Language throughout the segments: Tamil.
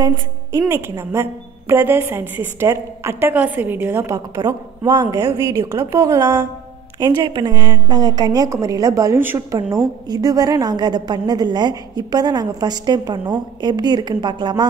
ஃப்ரெண்ட்ஸ், இன்றைக்கி நம்ம பிரதர்ஸ் அண்ட் சிஸ்டர் அட்டகாச வீடியோ தான் பார்க்க போகிறோம். வாங்க வீடியோக்குள்ளே போகலாம். என்ஜாய் பண்ணுங்கள். நாங்கள் கன்னியாகுமரியில் பலூன் ஷூட் பண்ணோம். இதுவரை நாங்கள் அதை பண்ணதில்லை. இப்போ தான் நாங்கள் ஃபஸ்ட் டைம் பண்ணோம். எப்படி இருக்குன்னு பார்க்கலாமா?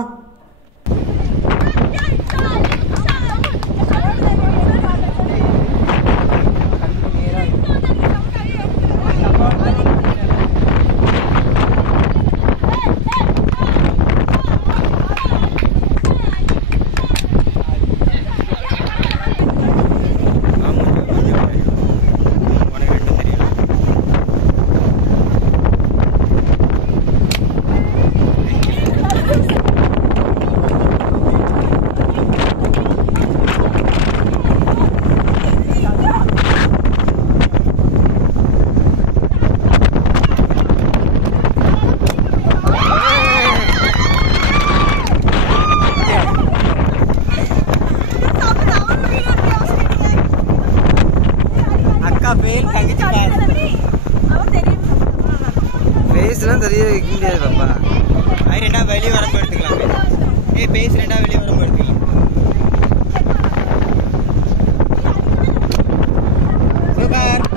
பேஸ்லாம் தெரிய வைக்க முடியாது பாப்பா. அது ரெண்டா வெளியே வரம்பு எடுத்துக்கலாம். பேஸ் ரெண்டா வெளியே வரம்பு எடுத்துக்கலாம். சூப்பர்.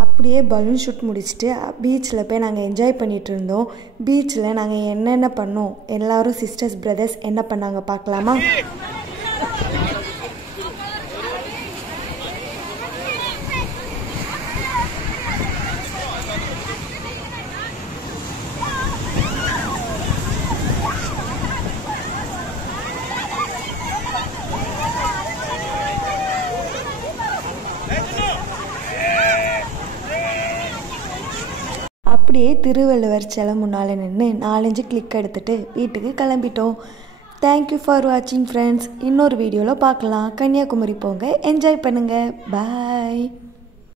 அப்படியே பலூன் ஷூட் முடிச்சுட்டு பீச்சில் போய் நாங்கள் என்ஜாய் பண்ணிகிட்டு இருந்தோம். பீச்சில் நாங்கள் என்னென்ன பண்ணோம், எல்லோரும் சிஸ்டர்ஸ் பிரதர்ஸ் என்ன பண்ணாங்க பார்க்கலாமா? அப்படியே திருவள்ளுவர் சிலை முன்னால் நின்று 4-5 கிளிக் எடுத்துகிட்டு வீட்டுக்கு கிளம்பிட்டோம். தேங்க்யூ ஃபார் வாட்சிங் ஃப்ரெண்ட்ஸ். இன்னொரு வீடியோவில் பார்க்கலாம். கன்னியாகுமரி போங்க, என்ஜாய் பண்ணுங்கள். பாய்.